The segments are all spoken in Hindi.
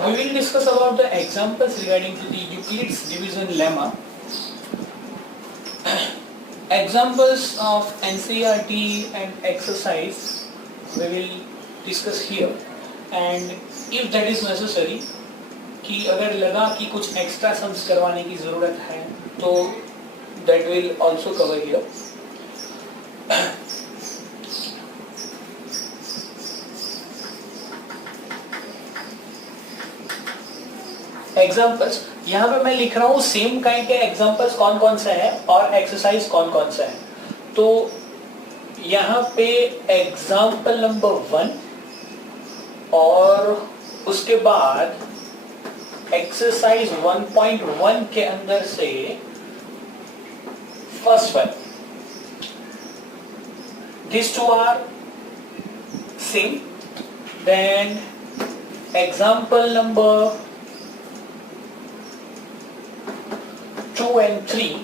We will discuss about the examples regarding to the Euclid's division lemma. Examples of NCERT and exercise we will discuss here, and if that is necessary कि अगर लगा कि कुछ एक्स्ट्रा सम्स करवाने की ज़रूरत है तो that will also cover here. Examples यहाँ पे मैं लिख रहा हूँ सेम काइंड के एग्जाम्पल्स कौन कौन से हैं और एक्सरसाइज कौन कौन से हैं. तो यहाँ पे एग्जाम्पल नंबर 1 और उसके बाद एक्सरसाइज 1.1 के अंदर से first one, these two are same. Then example number 2 and 3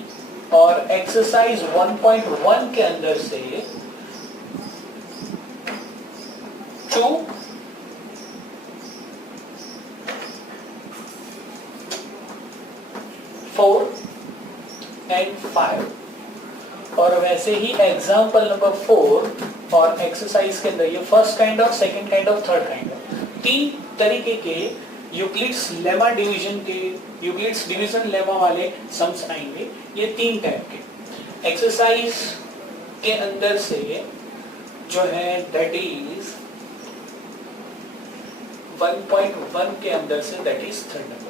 और एक्सरसाइज 1.1 के अंदर से 2, 4 and 5 और वैसे ही एग्जाम्पल नंबर 4 और एक्सरसाइज के अंदर ये first kind of, second kind of, third kind of, 3 तरीके के यूक्लिड्स लेमा डिवीजन के, यूक्लिड्स डिवीजन लेमा वाले सम्स आएंगे. ये 3 टाइप के एक्सरसाइज के अंदर से जो है दैट इज 1.1 के अंदर say that is third number.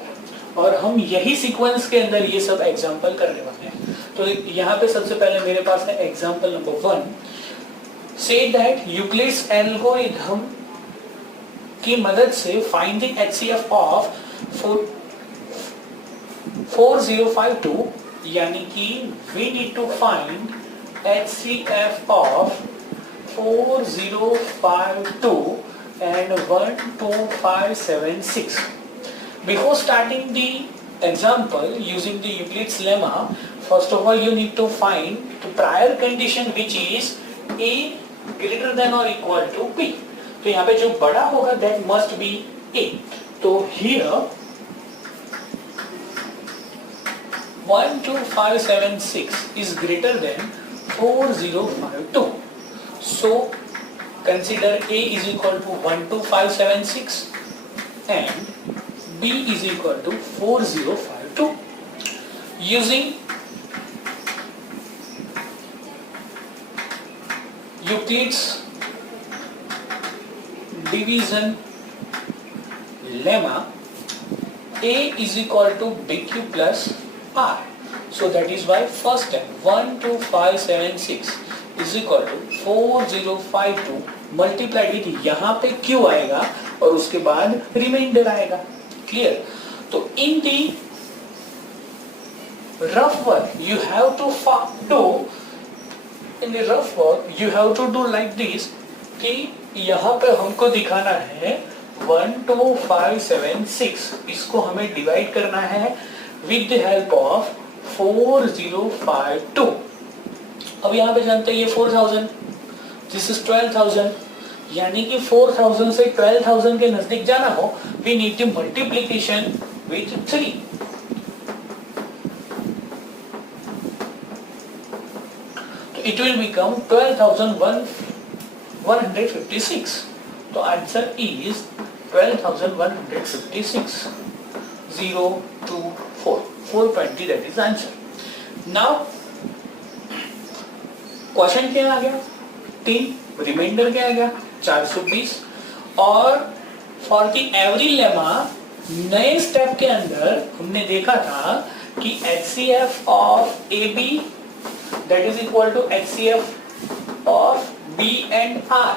और हम यही सीक्वेंस के अंदर ये सब एग्जांपल करने वाले हैं. तो यहाँ पे सबसे पहले मेरे पास है example number 1. Say that Euclid's algorithm की मदद से फाइंड द HCF ऑफ 4052, यानी कि we need to find HCF of 4052 and 12576. Before starting the example using the Euclid's lemma, first of all you need to find the prior condition which is A greater than or equal to B. तो यहाँ पे जो बड़ा होगा that must be A. तो here 12576 is greater than 4052. So consider A is equal to 12576 and B is equal to 4052. Using Euclid's division lemma, A is equal to BQ plus R. So that is why first step 12576 is equal to 4052 multiplied with यहाँ पे Q आएगा और उसके बाद रिमाइंडर आएगा. Clear? तो in the rough work you have to do, in the rough work you have to do like this कि यहाँ पे हमको दिखाना है 12576, इसको हमें डिवाइड करना है with the help of 4052. अब यहाँ पे जानते हैं ये 4000, this is 12000, यानी कि 4000 से 12000 के नजदीक जाना हो we need to multiplication with 3. तो it will become 12156. तो answer is 12156. 0 2 4 420, that is answer. Now question क्या आ गया? 3, रिमाइंडर क्या आ गया? 420. और फॉर द एवरी लेमा नए स्टेप के अंदर हमने देखा था कि HCF ऑफ AB that is equal to HCF of B and R.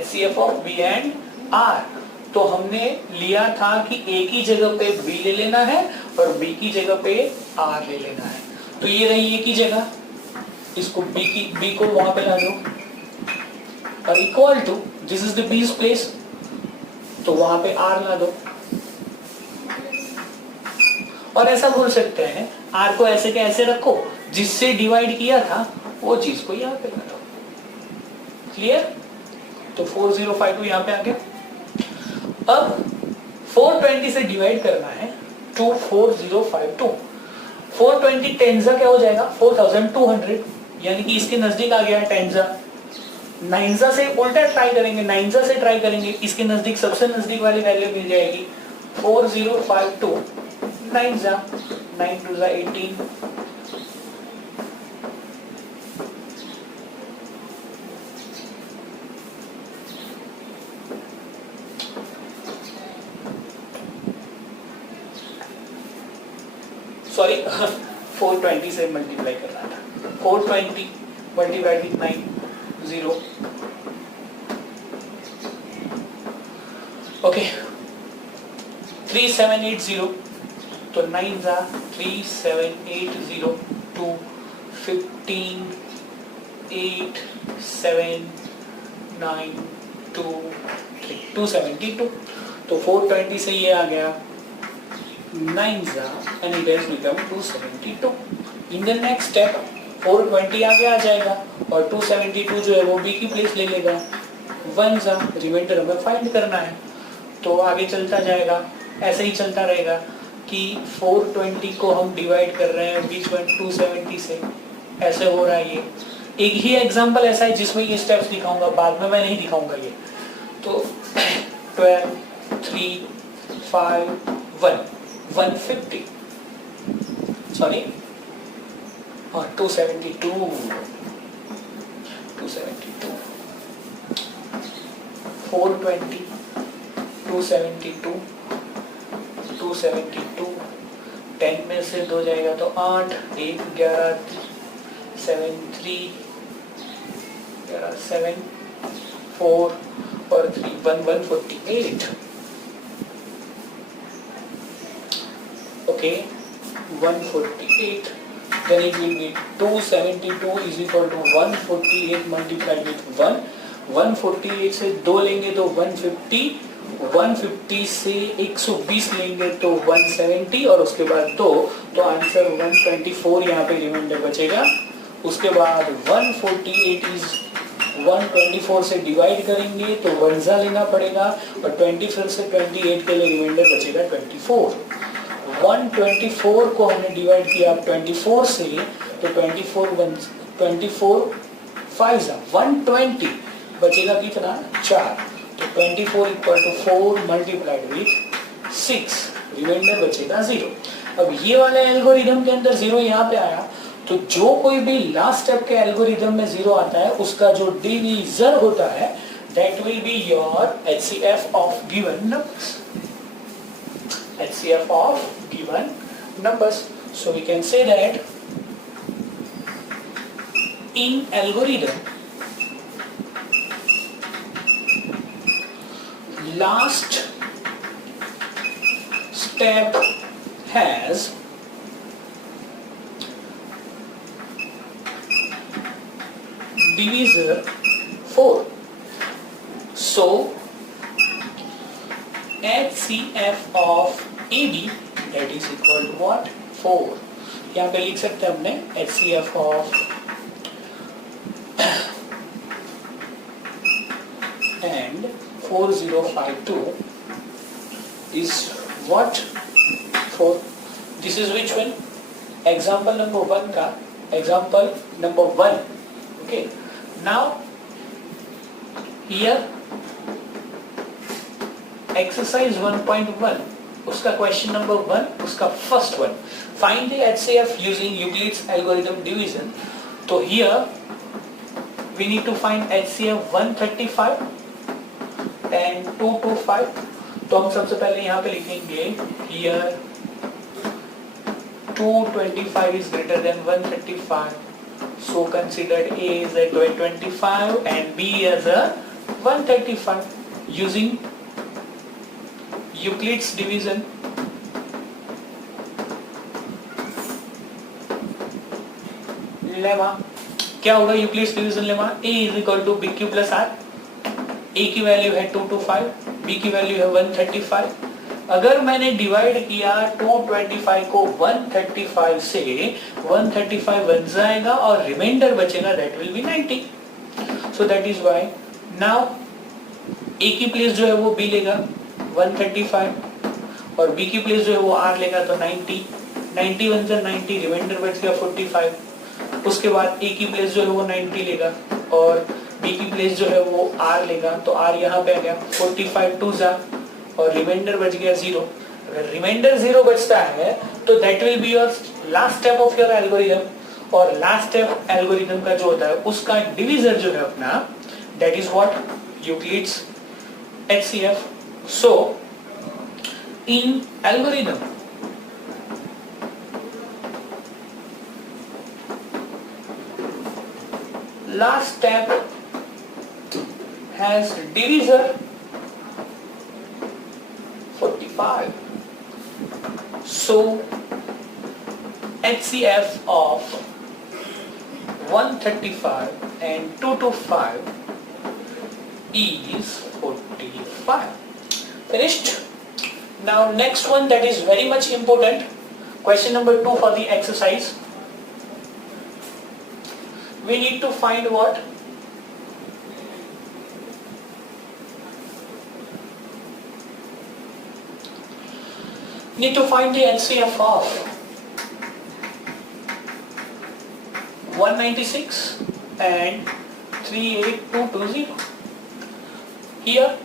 HCF of B and R. तो हमने लिया था कि A की जगह पे B ले लेना है और B की जगह पे R ले लेना है. तो ये रही A की जगह, इसको B को वहां पे ला दो और equal to this is the B's place, तो वहां पे R ला दो. और ऐसा बोल सकते हैं R को ऐसे के ऐसे रखो, जिससे डिवाइड किया था वो चीज को यहाँ पे ला दो. क्लियर? तो 4052 यहाँ पे आ गया. अब 420 से डिवाइड करना है 24052। 420 टेंजा क्या हो जाएगा 4200, यानी कि इसके नजदीक आ गया टेंजा। नाइंजा से उल्टा ट्राई करेंगे, नाइंजा से ट्राई करेंगे, इसके नजदीक सबसे नजदीक वाली वैल्यू मिल जाएगी 4052 नाइंजा, 9 2 18। सॉरी 420 से मल्टीप्लाई कर रहा था, 420 मल्टीप्लाइड विथ 9 0। ओके 3780, तो 9 जा 3780 टू 15 8 7 9 2 3 272। तो 420 से ये आ गया 9 जा and it has become 272। In the next step 420 आगे आ जाएगा और 272 जो है वो बी की प्लेस ले लेगा। 1 जा रिमाइंडर हमें फाइंड करना है, तो आगे चलता जाएगा, ऐसे ही चलता रहेगा कि 420 को हम डिवाइड कर रहे हैं बीच में 270 से, ऐसे हो रहा है। ये एक ही एग्जांपल ऐसा है जिसमें ये स्टेप्स दिखाऊंगा, बाद में मैं नहीं दिखाऊंगा ये। तो 12 3 5 1 150 सॉरी और 272 420 272 10 में से 2 जाएगा तो 8 1 11 7 3 7 4 और 3 148। Okay, 148. Then it will be 272 is equal to 148 multiplied with 1. 148 से 2 लेंगे तो 150, 150 से 120 लेंगे तो 170 और उसके बाद 2, तो आंसर 124 यहाँ पे रिमाइंडर बचेगा। उसके बाद 148 इज 124 से डिवाइड करेंगे तो 1 जा लेना पड़ेगा और 24 से 28 के लिए रिमाइंडर बचेगा 24। 124 को हमने डिवाइड किया 24 से, तो 24 5 जा 120 बचेगा कितना 4, तो 24 equal to 4 multiplied with 6, remainder बचेगा 0। अब ये वाले एल्गोरिदम के अंदर 0 यहाँ पे आया, तो जो कोई भी लास्ट स्टेप के एल्गोरिदम में 0 आता है उसका जो डिवीजर होता है that will be your HCF of given numbers. HCF of given numbers. So we can say that in algorithm, last step has divisor 4. So HCF of AB that is equal to what 4। यहाँ पे लिख सकते हैं हमने HCF of and 4052 is what 4। This is which one? Example number 1 का example number 1। Okay, now here exercise 1.1 उसका question number 1 उसका first one, find the HCF using Euclid's algorithm division। तो here we need to find HCF 135 and 225। तो हम सबसे पहले यहाँ पे लिखेंगे here 225 is greater than 135, so considered A is a 25 and B as a 135 using Euclid's division। Lemma क्या होगा Euclid's division lemma? A is equal to BQ plus R। A की वैल्यू है 225, B की वैल्यू है 135। अगर मैंने डिवाइड किया 225 को 135 से, 135 बन जाएगा और रिमाइंडर बचेगा that will be 90। So that is why now A की प्लेस जो है वो B लेगा 135 और बी की प्लेस जो है वो आर लेगा तो 90, 90 वन जा 90, रिमाइंडर बच गया 45। उसके बाद ए की प्लेस जो है वो 90 लेगा और बी की प्लेस जो है वो आर लेगा तो आर यहाँ पे आ गया 45 टू जा और रिमाइंडर बच गया 0। अगर रिमाइंडर 0 बचता है तो that will be your last step of your algorithm. और लास्ट स्टेप एल्गोरिथम का जो होता है उसका डिवीजर जो है अपना, that is what Euclid's HCF. So in algorithm, last step has divisor 45. So HCF of 135 and 225 is 45. Finished? Now next one, that is very much important. Question number 2 for the exercise. We need to find what? Need to find the HCF of 196 and 38220. Here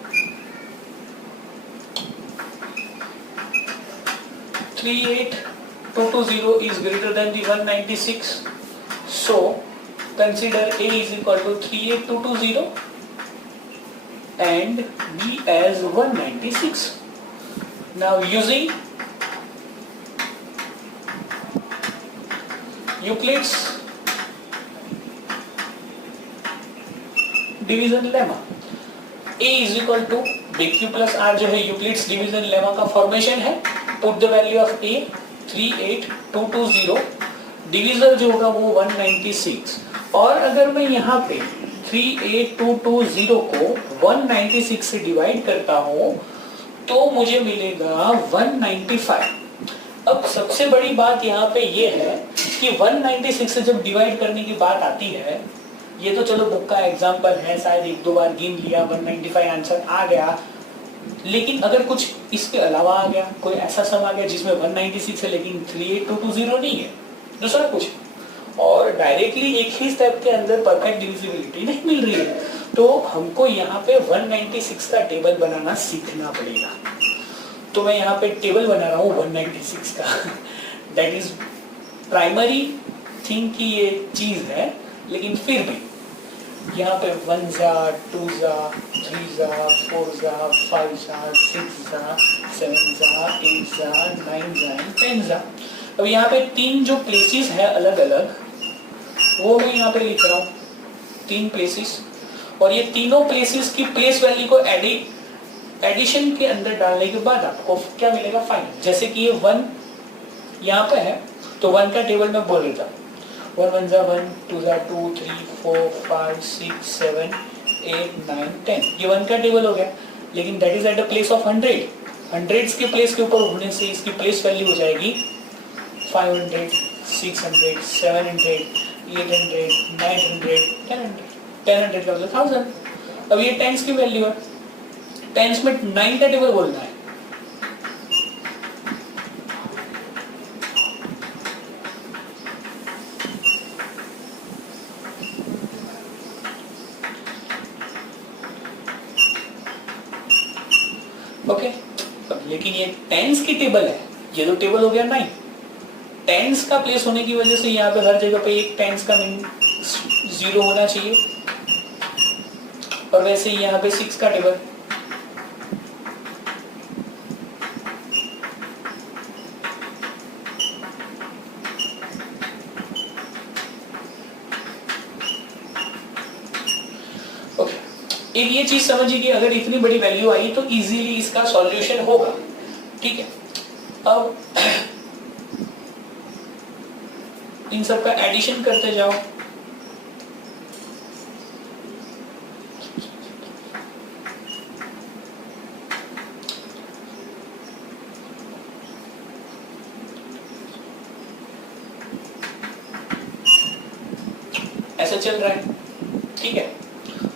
38220 is greater than the 196. So consider A is equal to 38220 and B as 196. Now using Euclid's division lemma, A is equal to BQ plus R जो है यूक्लिड्स डिवीजन लेमा का फॉर्मेशन है। Put the value of A 38220, divisor जो होगा वो 196। और अगर मैं यहाँ पे 38220 को 196 से डिवाइड करता हूँ तो मुझे मिलेगा 195। अब सबसे बड़ी बात यहाँ पे ये है कि 196 से जब डिवाइड करने की बात आती है, ये तो चलो बुक का एग्जांपल है, शायद एक दो बार गिन लिया 195 आंसर आ गया, लेकिन अगर कुछ इसके अलावा आ गया, कोई ऐसा सम आ गया जिसमें 196 है लेकिन 38220 नहीं है, दूसरा कुछ, और डायरेक्टली एक ही स्टेप के अंदर परफेक्ट डिविजिबिलिटी नहीं मिल रही है, तो हमको यहाँ पे 196 का टेबल बनाना सीखना पड़ेगा। तो मैं यहाँ पे टेबल बना रहा हूँ 196 का। दैट इज प्राइमरी थिंग की ये चीज है, लेकिन फिर भी यहाँ पे 1 जा 2 जा 3 जा 4 जा 5 जा 6 जा 7 जा 8 जा 9 जा 10 जा। अब यहाँ पे 3 जो प्लेसेस है अलग अलग, वो मैं यहाँ पे लिख रहा हूँ 3 प्लेसेस, और ये तीनों प्लेसेस की प्लेस वैल्यू को एडिशन के अंदर डालने के बाद आपको क्या मिलेगा, फाइनल। जैसे कि ये 1 यहाँ पे है तो 1 का टेबल में बोल देता हूँ, 1 1 जा 1 2 जा 2 3 4 5 6 7 8 9 10, ये 1 का टेबल हो गया। लेकिन that is at the place of 100, hundreds के प्लेस के ऊपर होने से इसकी प्लेस वैल्यू हो जाएगी 500 600 700 800 900 1000 का मतलब 1000। अब ये टेंस की वैल्यू है, टेंस में 9 का टेबल बोलना है। ओके, लेकिन ये टेंस की टेबल है, ये तो टेबल हो गया 9। टेंस का प्लेस होने की वजह से यहाँ पे हर जगह पे एक टेंस का 0 होना चाहिए, और वैसे ही यहाँ पे 6 का टेबल। एक ये चीज समझिए कि अगर इतनी बड़ी वैल्यू आई तो इजीली इसका सॉल्यूशन होगा, ठीक है। अब इन सब का एडिशन करते जाओ, ऐसा चल रहा है, ठीक है।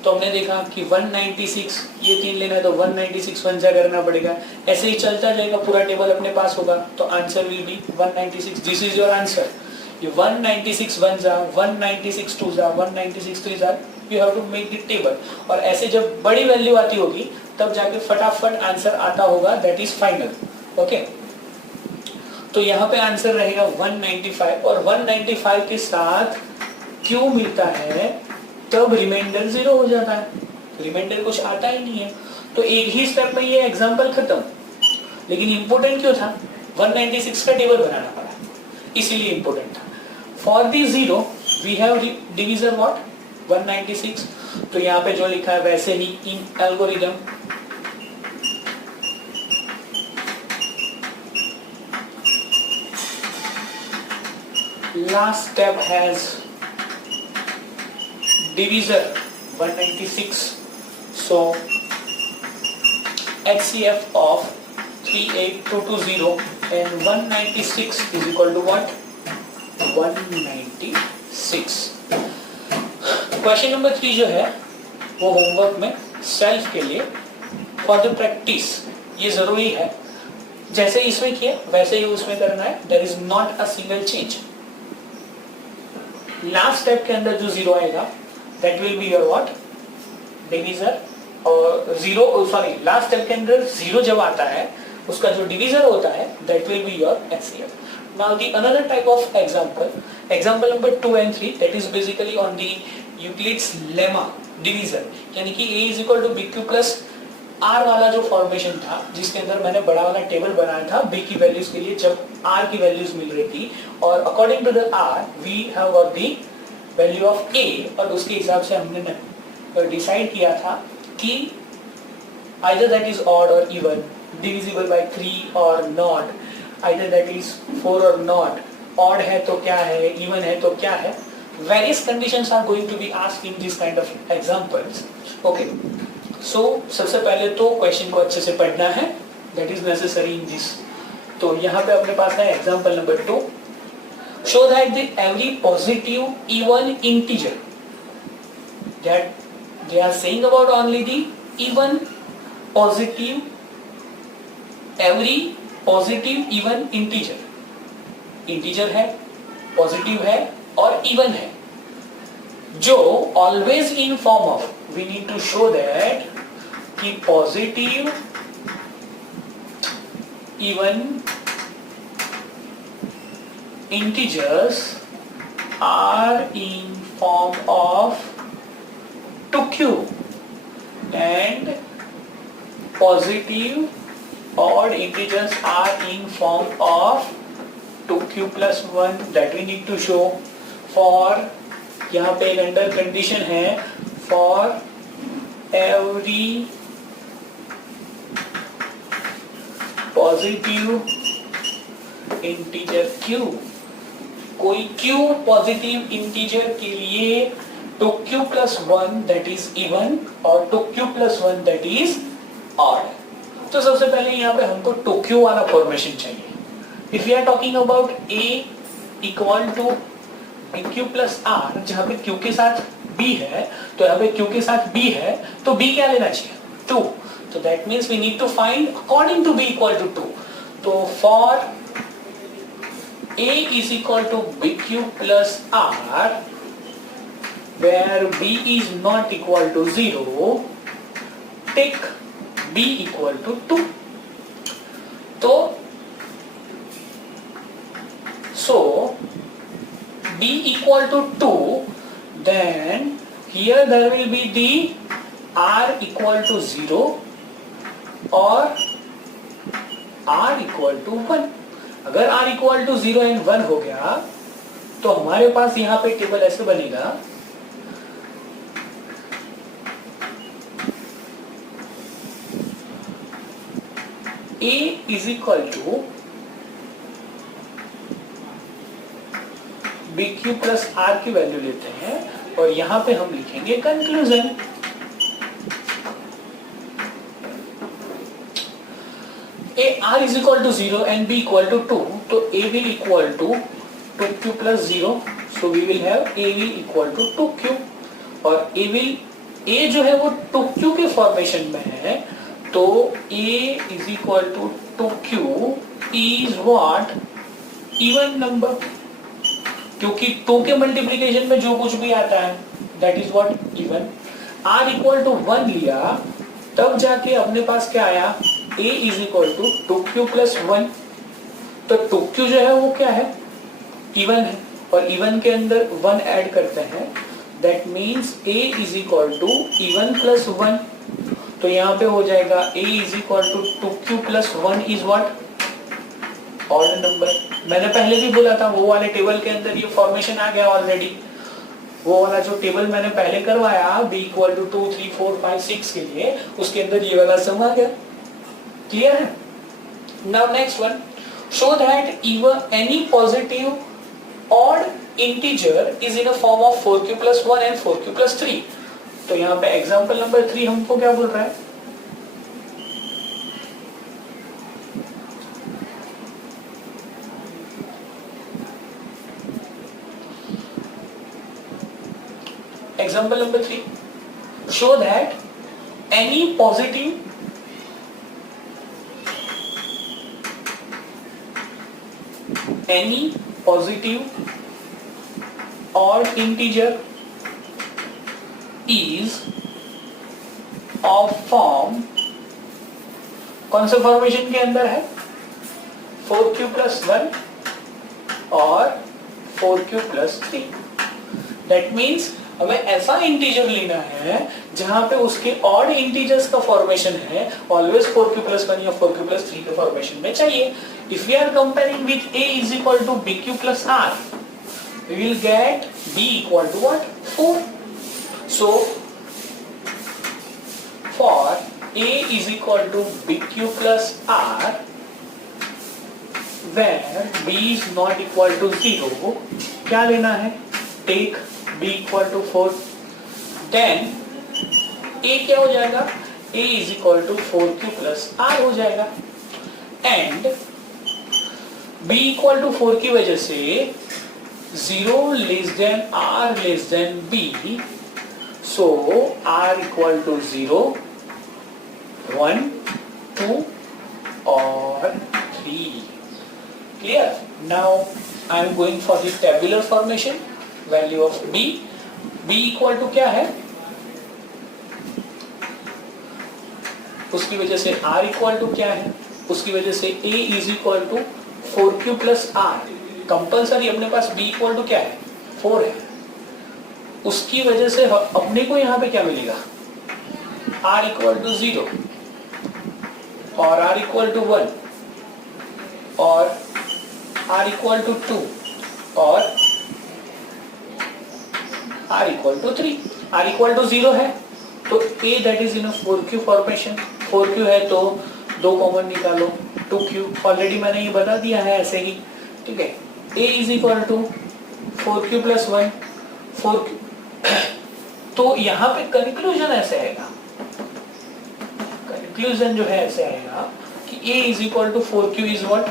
तो हमने देखा कि 196 ये 3 लेना है तो 196 वन जा करना पड़ेगा, ऐसे ही चलता जाएगा, पूरा टेबल अपने पास होगा, तो answer will be 196. This is your answer. ये 196 वन जा, 196 टू जा, 196 थ्री जा, you have to make the table. और ऐसे जब बड़ी वैल्यू आती होगी तब जाके फटाफट आंसर आता होगा, दैट इज फाइनल. ओके, तो यहाँ पे आंसर रहेगा 195 और 195 के साथ क्यों मिलता है तब रिमाइंडर 0 हो जाता है, रिमाइंडर कुछ आता ही नहीं है. तो एक ही स्टेप में ये एग्जांपल खत्म. लेकिन इंपॉर्टेंट क्यों था? 196 का टेबल बनाना पड़ा, इसीलिए इंपॉर्टेंट था. For the 0 we have divisor what 196. तो यहाँ पे जो लिखा है वैसे ही इन algorithm last step has divisor 196. So HCF of 38220 and 196 is equal to what? 196. Question number 3 जो है वो होमवर्क में सेल्फ के लिए फॉर द प्रैक्टिस, ये जरूरी है. जैसे इसमें किया वैसे ही उसमें करना है. There is not a single change. Last step के अंदर जो 0 आएगा that will be your what divisor. और 0 सॉरी लास्ट स्टेप के अंदर 0 जब आता है उसका जो डिवीजर होता है that will be your HCF. Now the another type of example number 2 and 3 that is basically on the Euclid's lemma divisor, यानी कि A is equal to BQ plus R वाला जो फॉर्मेशन था जिसके अंदर मैंने बड़ा वाला टेबल बनाया था B की वैल्यूज के लिए जब R की वैल्यूज मिल रही थी, और according to the R we have got the value of A, और उसके हिसाब से हमने डिसाइड किया था कि either that is odd or even, divisible by 3 or not, either that is 4 or not, odd है तो क्या है, even है तो क्या है. Various conditions are going to be asked in this kind of examples. Okay. So सबसे पहले तो क्वेश्चन को अच्छे से पढ़ना है, that is necessary in this. तो यहाँ पे अपने पास है example number 2. Show that the every positive even integer, that they are saying about only the even positive, every positive even integer. Integer है, positive है और even है, जो always in form of, we need to show that कि positive even integers are in form of 2q and positive odd integers are in form of 2q plus 1, that we need to show. For यहाँ पे एक अंडर कंडीशन है for every positive integer q, कोई q पॉजिटिव इंटीजर के लिए 2q plus 1 that is even और 2q plus 1 that is odd. तो सबसे पहले यहाँ पे हमको 2q वाला फॉर्मेशन चाहिए. If we are talking about A equal to BQ plus R, जहाँ पे Q के साथ B है, तो यहाँ पे Q के साथ B है, तो B क्या लेना चाहिए? 2. So that means we need to find according to B equal to 2. तो for A is equal to BQ plus R, where B is not equal to 0, take B equal to 2. तो so B equal to 2, then here there will be the R equal to 0 or R equal to 1. अगर R equal to 0 and 1 हो गया तो हमारे पास यहाँ पे टेबल ऐसे बनेगा. A is equal to BQ plus R की वैल्यू लेते हैं और यहाँ पे हम लिखेंगे conclusion. A R is equal to 0 and B equal to 2, तो A will equal to 2Q plus 0, so we will have A will equal to 2Q और A will ए जो है वो 2q के फॉर्मेशन में है, तो a is equal to 2q is what, even number, क्योंकि 2 के मल्टीप्लीकेशन में जो कुछ भी आता है that is what even. r equal to 1 लिया तब जाके अपने पास क्या आया, a is equal to 2q plus 1, तो 2q जो है वो क्या है, इवन है, और इवन के अंदर 1 ऐड करते हैं, that means a is equal to even plus 1, तो यहाँ पे हो जाएगा a is equal to 2q plus 1 is what, odd number. मैंने पहले भी बोला था वो वाले टेबल के अंदर ये फॉर्मेशन आ गया ऑलरेडी, वो वाला जो टेबल मैंने पहले करवाया b इक्वल टू 2 3 4 5 6 के लिए, उसके अंदर ये वाला सम आ गया। क्लियर है? Now next one, show that even any positive odd integer is in a form of 4q plus 1 and 4q plus 3। तो यहाँ पे एग्जांपल नंबर 3 हमको क्या बोल रहा है, example number 3, show that any positive odd integer is of form, कौन से फॉर्मेशन के अंदर है, 4q प्लस 1 और 4q प्लस 3। दैट मीन्स हमें ऐसा इंटीजर लेना है जहां पे उसके ऑड इंटीजर्स का फॉर्मेशन है, ऑलवेज 4q प्लस 1 या 4q प्लस 3 के फॉर्मेशन में चाहिए। If we are comparing with a is equal to bq plus r, we will get b equal to what, 4. So for a is equal to bq plus r, where b is not equal to 0, क्या लेना है, take b equal to 4, then a क्या हो जाएगा, a is equal to 4q plus r हो जाएगा, and b equal to 4 की वजह से 0 less than r less than b, so r equal to 0 1 2 or 3. Clear? Now I am going for the tabular formation. Value of b, b equal to क्या है, उसकी वजह से r इक्वल टू क्या है, उसकी वजह से a is equal to 4q plus r, compulsory अपने पास b इक्वल टू क्या है, 4 है, उसकी वजह से अपने को यहाँ पे क्या मिलेगा, r इक्वल टू 0 और r इक्वल टू 1 और r इक्वल टू 2 और r equal to 3, r equal to 0 है तो a that is in 4q formation, 4q है तो 2 कॉमन निकालो, 2q ऑलरेडी मैंने ये बता दिया है ऐसे ही, ठीक है। a is equal to 4q plus 1 4q, तो यहाँ पे कंक्लूजन ऐसे आएगा, कंक्लूजन जो है ऐसे आएगा कि a is equal to 4q is what,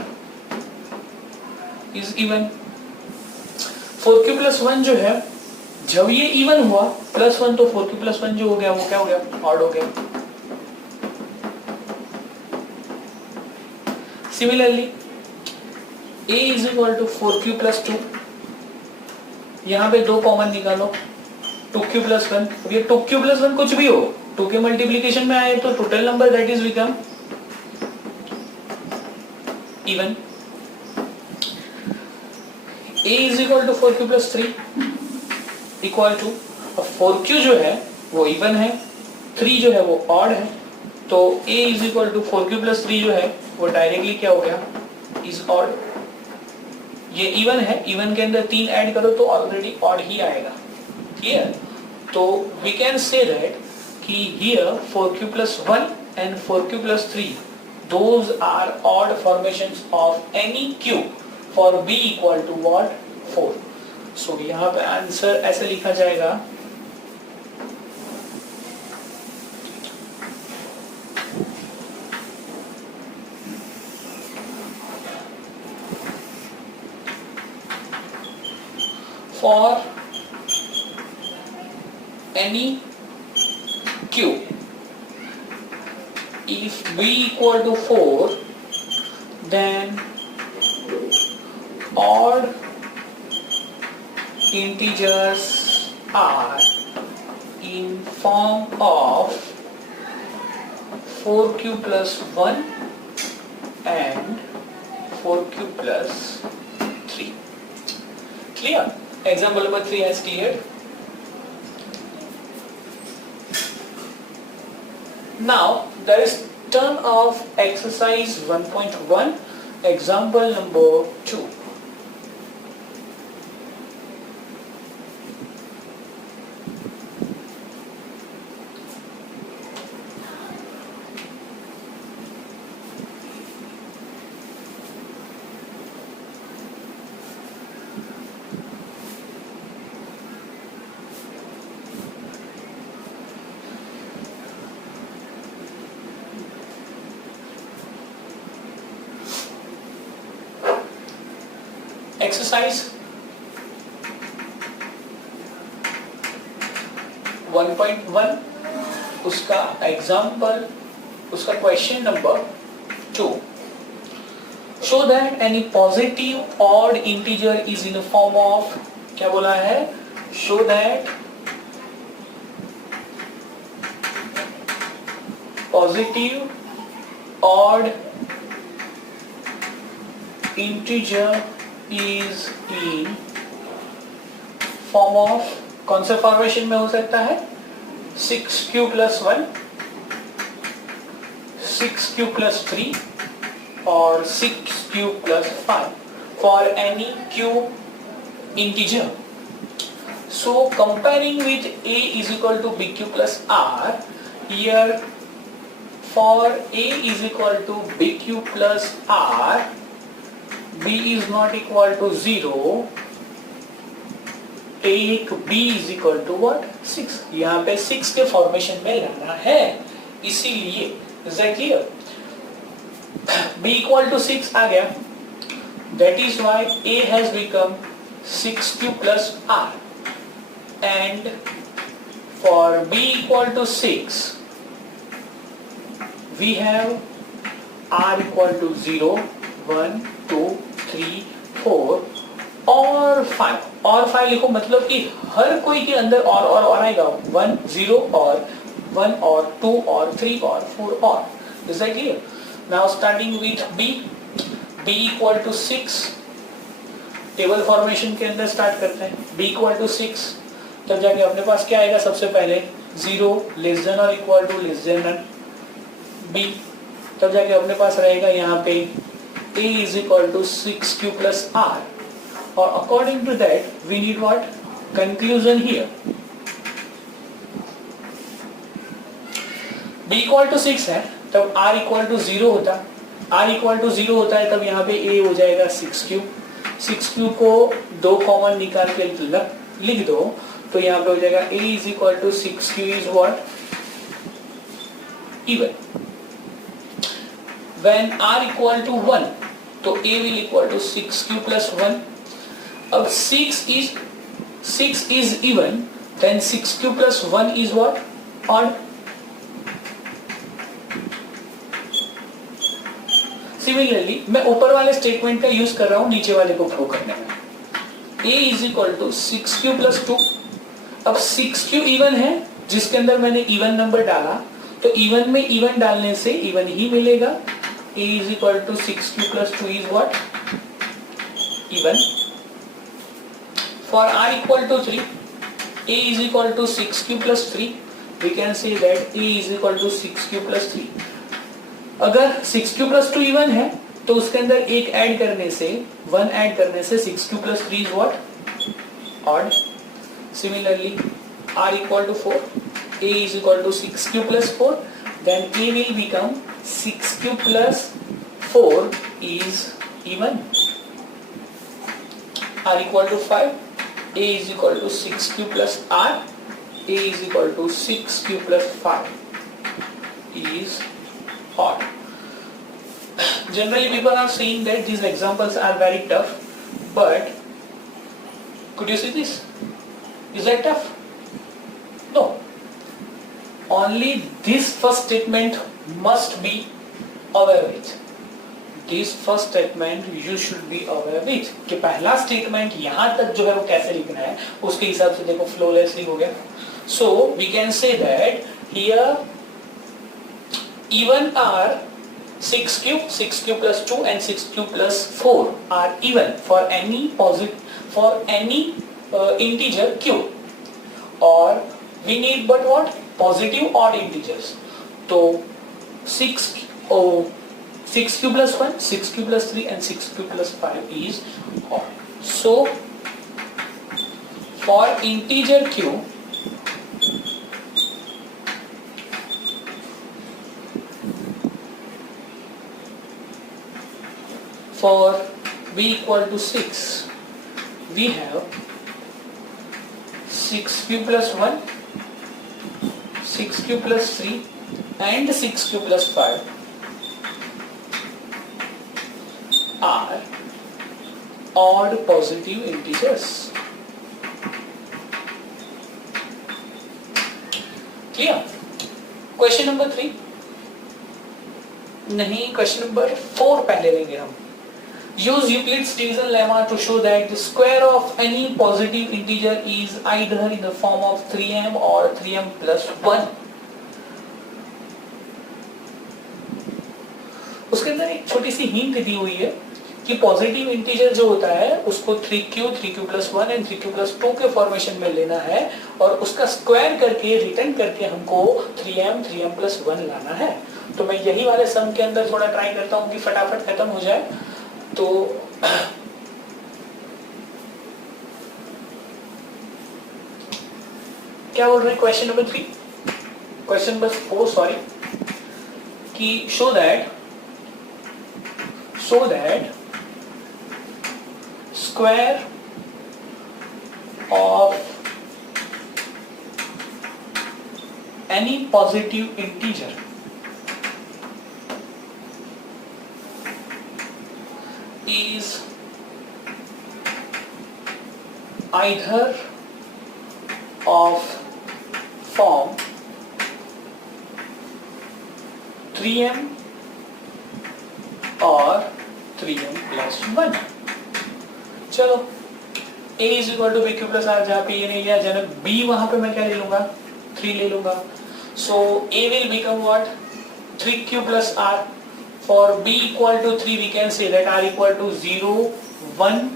is even. 4q plus 1 जो है जब ये इवन हुआ प्लस 1, तो 4q प्लस 1 जो हो गया वो क्या हो गया, ऑड हो गया। Similarly a is equal to 4q plus 2, यहाँ पे 2 कॉमन निकालो, 2q प्लस 1, अब ये 2q प्लस 1 कुछ भी हो, 2 के मल्टीप्लीकेशन में आए तो total number that is become even. a is equal to 4q plus 3 equal to, अब 4q जो है वो इवन है, 3 जो है वो ऑड है, तो a is equal to 4q plus 3 जो है वो डायरेक्टली क्या हो गया, इज ऑड। ये इवन है, इवन के अंदर 3 ऐड करो तो ऑलरेडी ऑड ही आएगा, क्लियर। तो वी कैन से दैट कि here 4q plus 1 and 4q plus 3 those are odd formations of any q for b equal to what, 4। So यहाँ पे आंसर ऐसे लिखा जाएगा, for any if b equal to 4, then odd integers are in form of 4q plus 1 and 4q plus 3. Clear? Example number 3 has cleared. Now there is turn of exercise 1.1, example number 2. Exercise 1.1, उसका एग्जाम्पल, उसका question number 2. Show that any positive odd integer is in the form of, क्या बोला है? Show that positive odd integer is in form of, कौन से फॉर्मेशन में हो सकता है? 6q plus 1, 6q plus 3 और 6q plus 5 for any q integer. So comparing with a is equal to bq plus r, here for a is equal to bq plus r, b is not equal to 0, take b is equal to what? 6. यहाँ पे 6 के फॉर्मेशन में लाना है, इसीलिए is that clear? b equal to 6 आ गया, that is why a has become 6q plus r, and for b equal to 6 we have r equal to 0, 1, 2, 3, 4 और 5. और 5 लिखो, मतलब कि हर कोई के अंदर और आएगा, 1, 0 और 1 और 2 और 3 और 4 और. Is that clear? Now starting with b equal to 6, table formation के अंदर स्टार्ट करते हैं. b equal to 6, तब जाके अपने पास क्या आएगा? सबसे पहले 0 लेस देन और equal to less than b, तब जाके अपने पास रहेगा यहाँ पे a is equal to 6q plus r, और according to that we need what? Conclusion here. b equal to 6 है, तब r equal to 0 होता, r equal to 0 होता है, तब यहाँ पे a हो जाएगा 6q. 6q को 2 कॉमन निकाल के लिख दो, तो यहाँ पे हो जाएगा a is equal to 6q is what? Even. When r equal to 1, तो a will equal to 6q plus 1. अब 6 is even, then 6q plus 1 is what? Odd. Similarly, मैं ऊपर वाले स्टेटमेंट का यूज कर रहा हूं नीचे वाले को प्रूव करने में. a is equal to 6q plus 2. अब 6q इवन है, जिसके अंदर मैंने इवन नंबर डाला, तो इवन में इवन डालने से इवन ही मिलेगा. a is equal to 6q plus 2 is what? Even. For r equal to 3, a is equal to 6q plus 3. We can say that a is equal to 6q plus 3. अगर 6q plus 2 इवन है, तो उसके अंदर एक ऐड करने से, 1 ऐड करने से 6q plus 3 is what? Odd. Similarly, r equal to 4, a is equal to 6q plus 4, then a will become 6q plus 4 is even. r equal to 5, a is equal to 6q plus r, a is equal to 6q plus 5 is odd. Generally people are saying that these examples are very tough, but could you see this? Is that tough? No. Only this first statement must be aware with. This first statement you should be aware with कि पहला स्टेटमेंट यहाँ तक जो है वो कैसे लिखना है उसके हिसाब से देखो फ्लोलेसली हो गया. So we can say that here even are 6 cube plus 2 and 6 cube plus 4 are even for any integer q, or we need but what positive odd integers. So 6 cube plus 1, 6 cube plus 3 and 6 cube plus 5 is odd. So for integer q, for b equal to 6, we have 6 cube plus 1, 6 cube plus 3 and 6 cube plus 5 are odd positive integers. Clear? Question number 3 नहीं, question number 4 पहले लेंगे हम. Use Euclid's division lemma to show that the square of any positive integer is either in the form of 3m or 3m plus 1. उसके अंदर एक छोटी सी हिंट दी हुई है कि पॉजिटिव इंटीजर जो होता है उसको 3q, 3q plus 1 and 3q plus 2 के फॉर्मेशन में लेना है और उसका स्क्वायर करके रिटर्न करके हमको 3m, 3m plus 1 लाना है. तो मैं यही वाले सम के अंदर थोड़ा ट्राई करता हूँ कि फटाफट खत्म हो जाए. तो क्या बोल रहे हैं question number 3, question number 4 sorry, कि show that square of any positive integer is either of form 3m और 3m plus 1. चलो a is equal to bq plus r, जहाँ पे ये नहीं लिया जाना, b वहां पे मैं क्या ले लूंगा 3 ले लूंगा. So a will become what 3q plus r. For b equal to 3 we can say that r equal to 0, 1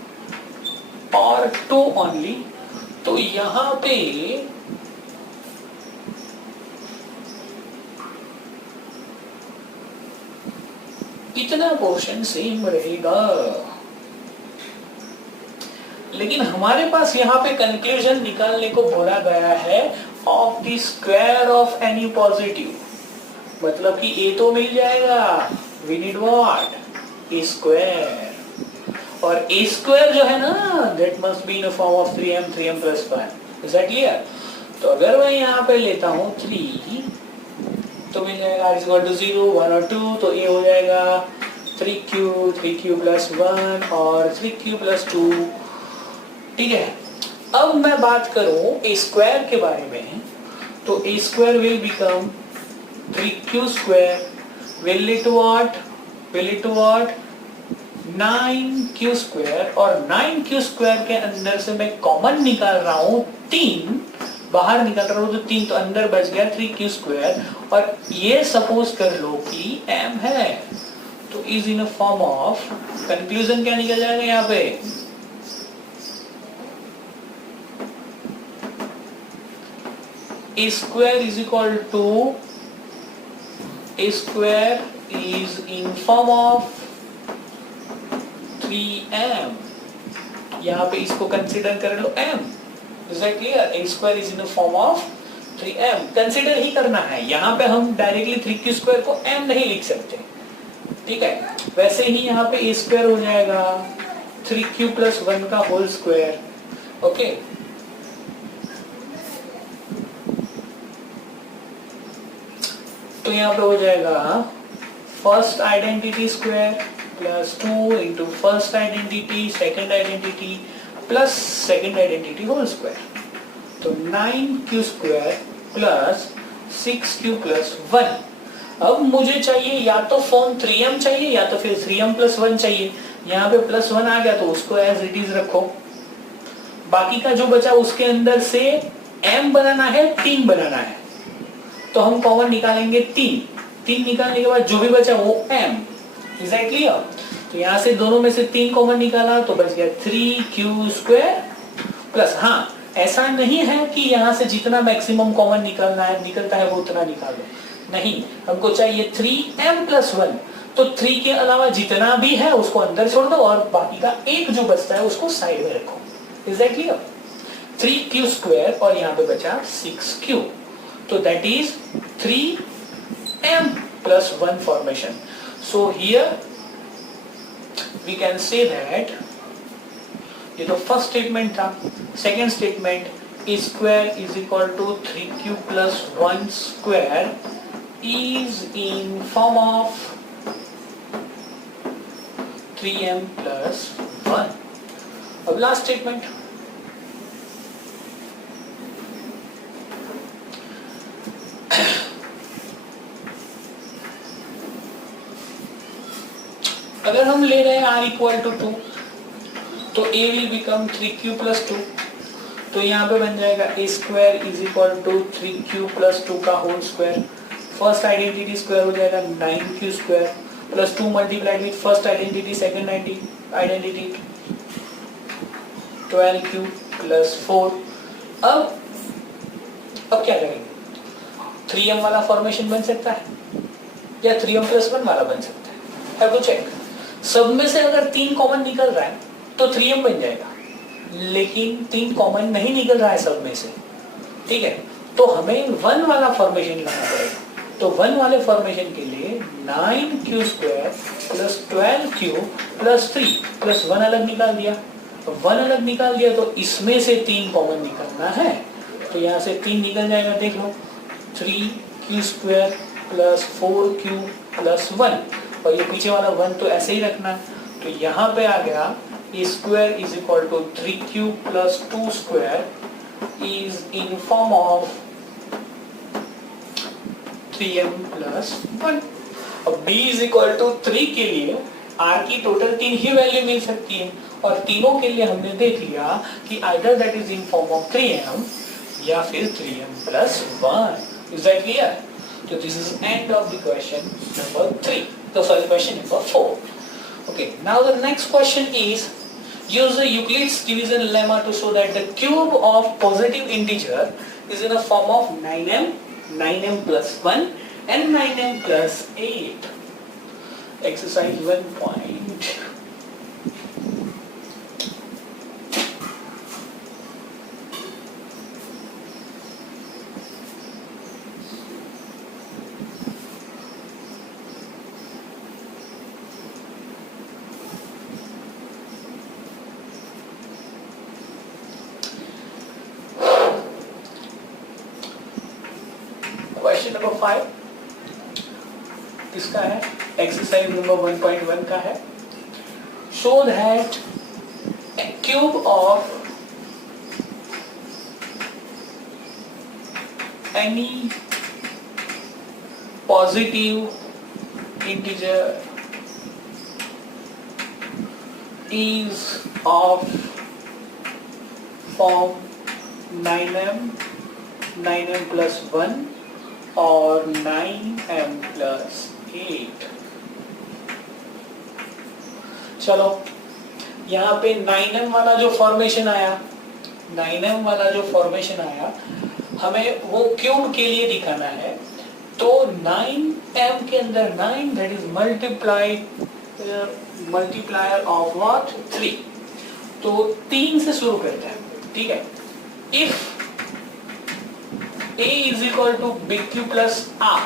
or 2 only. तो यहाँ पे कितना पोर्शन सेम रहेगा, लेकिन हमारे पास यहाँ पे कंक्लूजन निकालने को बोला गया है of the square of any positive. मतलब कि a तो मिल जाएगा, we need what a square, और a square जो है ना that must be in the form of 3m, 3m plus 1. Is that clear? तो अगर मैं यहाँ पे लेता हूँ 3 तो मिल जाएगा r is equal to 0, 1 और 2. तो a हो जाएगा 3q plus 1 और 3q plus 2. ठीक है. अब मैं बात करूं a स्क्वायर के बारे में, तो a square will become 3q square will lead to what 9q square, और 9q square के अंदर से मैं कॉमन निकाल रहा हूं 3, बाहर निकाल रहा हूं तो 3, तो अंदर बच गया 3q square. और ये सपोज कर लो कि m है, तो is in a form of, conclusion क्या निकल जाएगा यहाँ पे a square is equal to a square is in form of 3m. यहाँ पे इसको कंसिडर कर लो m. Is that clear? a square is in the form of 3m. Consider ही करना है, यहाँ पे हम डायरेक्टली 3q स्क्वायर को m नहीं लिख सकते. ठीक है. वैसे ही यहाँ पे a स्क्वायर हो जाएगा 3q plus 1 का होल स्क्वायर. ओके. तो यहाँ पे हो जाएगा first identity square plus 2 into first identity, second identity plus second identity whole square. तो 9q square plus 6q plus 1. अब मुझे चाहिए या तो फॉर्म 3m चाहिए या तो फिर 3m+1 चाहिए। यहाँ पे +1 आ गया तो उसको एज इट इज रखो, बाकी का जो बचा उसके अंदर से m बनाना है, 3 बनाना है, तो हम कॉमन निकालेंगे 3 निकालने के बाद जो भी बचा वो m। Is that clear? तो यहाँ से दोनों में से 3 कॉमन निकाला तो बच गया 3q² प्लस, हाँ ऐसा नहीं है कि यहाँ से जितना मैक्सिमम कॉमन निकलता है वो उतना निकाल लो, नहीं, हमको चाहिए 3m+1, तो 3 के अलावा जितना भी है उसको अंदर छोड़ दो और बाकी का एक जो बचता है उसको साइड में रखो। Is that clear? 3q² और यहाँ पे बचा 6q, तो that is 3m+1 formation. So here we can say that ये तो फर्स्ट स्टेटमेंट था। Second statement, square is equal to 3q+1 square is in form of 3m+1। अब लास्ट स्टेटमेंट, अगर हम ले रहे हैं r = 2 तो a will become 3q+2, तो यहाँ पे बन जाएगा a² is equal to 3q+2 का whole square. First identity square हो जाएगा 9q² plus 2 multiplied with first identity, second identity 12q plus 4। अब क्या करेंगे? 3m वाला फॉर्मेशन बन सकता है या 3m+1 वाला बन सकता है, हैव टू चेक। सब में से अगर 3 कॉमन निकल रहा है तो 3m बन जाएगा, लेकिन 3 कॉमन नहीं निकल रहा है सब में से, ठीक है, तो हमें 1 वाला फॉर्मेशन लाना पड़ेगा। तो 1 वाले फॉर्मेशन के लिए 9q² plus 12q plus 3 plus 1 अलग निकाल दिया। 1 अलग निकाल दिया तो इसमें से 3 कॉमन निकलना है, तो यहाँ से 3 निकल जाएगा, देख लो 3q² प्लस 4q प्लस 1, और ये पीछे वाला 1 तो ऐसे ही रखना है, तो यहाँ पे आ गया square is equal to 3q plus 2 square is in form of 3m+1। अब b इज इक्वल टू 3 के लिए r की टोटल 3 ही वैल्यू मिल सकती है, और तीनों के लिए हमने देख लिया कि either that is in form of 3m या फिर 3m+1। Is that clear? So this is end of the question number 3. So sorry, question number 4. Okay, now the next question is, use the Euclid's division lemma to show that the cube of positive integer is in a form of 9m, 9m+1 and 9m+8. Exercise 1 point. Question number 5 किसका है? एक्सरसाइज नंबर 1.1 का है। Show that cube of any positive integer is of form 9m, 9m+1 और 9m+8। चलो यहाँ पे 9m वाला जो फॉर्मेशन आया, 9m वाला जो फॉर्मेशन आया हमें वो क्यूब के लिए दिखाना है। तो 9m के अंदर 9 that is multiplier of what 3, तो 3 से शुरू करते हैं, ठीक है। If a is equal to bq plus r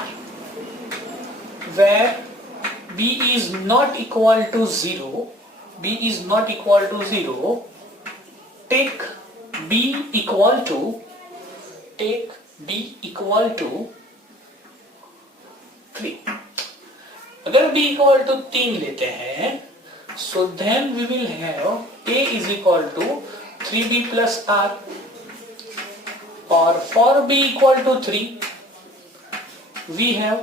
where b is not equal to 0, b is not equal to 0, take b equal to 3। अगर b equal to 3 लेते हैं, so then we will have a is equal to 3b plus r, और for b equal to 3 we have